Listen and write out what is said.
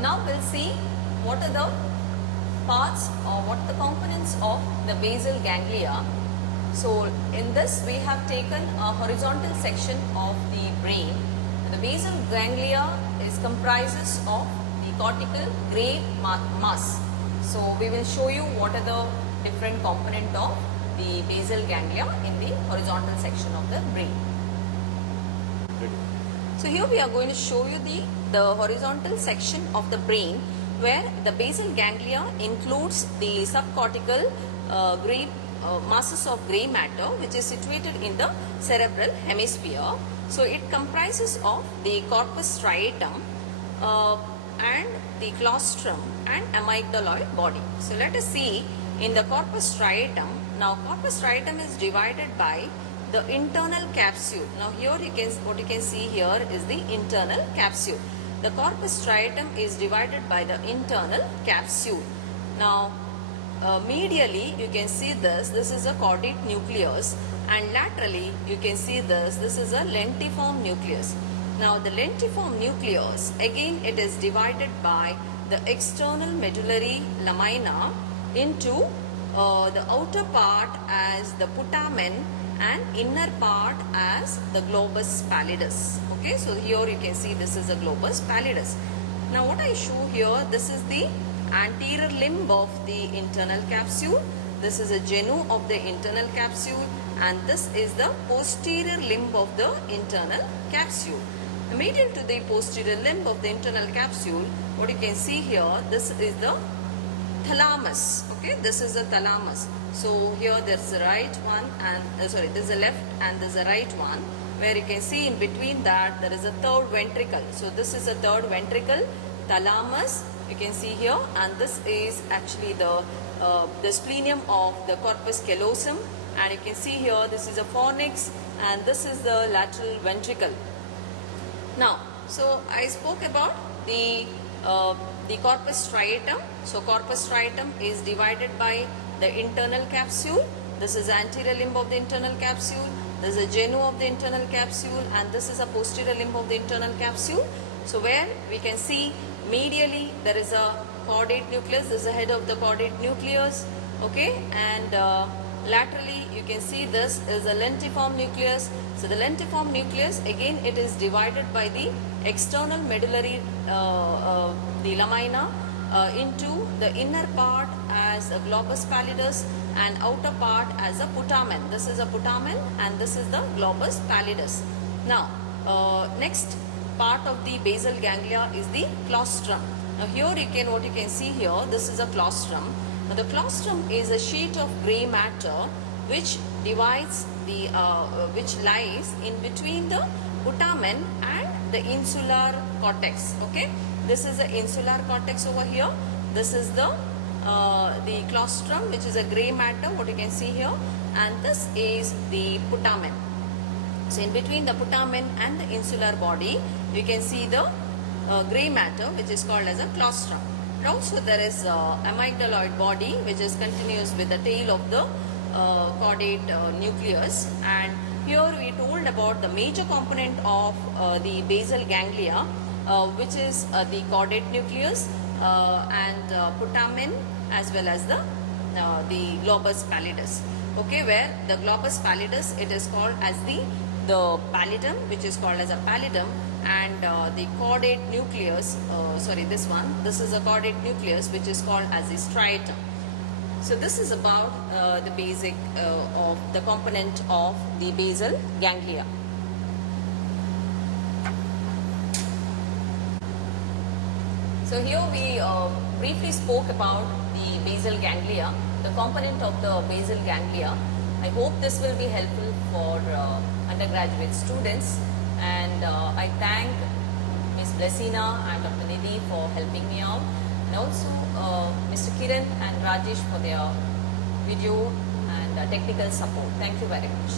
Now we'll see what are the parts or what are the components of the basal ganglia. So in this we have taken a horizontal section of the brain. The basal ganglia comprises of the cortical grey mass. So we will show you what are the different component of the basal ganglia in the horizontal section of the brain. So here we are going to show you the horizontal section of the brain, where the basal ganglia includes the subcortical grey masses of grey matter, which is situated in the cerebral hemisphere. So it comprises of the corpus striatum and the claustrum and amygdaloid body. So let us see in the corpus striatum. Now corpus striatum is divided by the internal capsule. Now here what you can see here is the internal capsule. The corpus striatum is divided by the internal capsule. Now medially you can see this is a caudate nucleus, and laterally you can see this is a lentiform nucleus. Now the lentiform nucleus, again it is divided by the external medullary lamina into the outer part as the putamen and inner part as the globus pallidus. Okay, so here you can see this is a globus pallidus. Now what I show here, this is the anterior limb of the internal capsule, this is a genu of the internal capsule, and this is the posterior limb of the internal capsule. Medial to the posterior limb of the internal capsule, what you can see here, this is the thalamus. Okay, this is the thalamus. So here there's a right one and there's a left and there's a right one, where you can see in between that there is a third ventricle. So this is a third ventricle, thalamus, you can see here, and this is actually the splenium of the corpus callosum, and you can see here this is a fornix and this is the lateral ventricle. Now, so I spoke about the corpus striatum. So corpus striatum is divided by the internal capsule. This is anterior limb of the internal capsule. This is a genu of the internal capsule, and this is a posterior limb of the internal capsule. So where we can see medially there is a caudate nucleus. This is the head of the caudate nucleus. Okay, and laterally you can see this is a lentiform nucleus. So the lentiform nucleus, again it is divided by the external medullary the lamina into the inner part as a globus pallidus and outer part as a putamen. This is a putamen and this is the globus pallidus. Now next part of the basal ganglia is the claustrum. Now here what you can see here, this is a claustrum. Now the claustrum is a sheet of grey matter which divides the which lies in between the putamen and the insular cortex. Okay, this is the insular cortex over here. This is the claustrum, which is a grey matter, what you can see here, and this is the putamen. So in between the putamen and the insular body, you can see the grey matter, which is called as a claustrum. And also there is amygdaloid body, which is continuous with the tail of the caudate nucleus. And here we told about the major component of the basal ganglia, which is the caudate nucleus and putamen, as well as the globus pallidus. Okay, where the globus pallidus, it is called as the pallidum, which is called as a pallidum, and the caudate nucleus, this is a caudate nucleus, which is called as the striatum. So this is about the basic of the component of the basal ganglia. So here we briefly spoke about the basal ganglia, the component of the basal ganglia. I hope this will be helpful for undergraduate students, and I thank Ms. Blessina and Dr. Nidhi for helping me out, and also Mr. Kiran and Rajesh for their video and technical support. Thank you very much.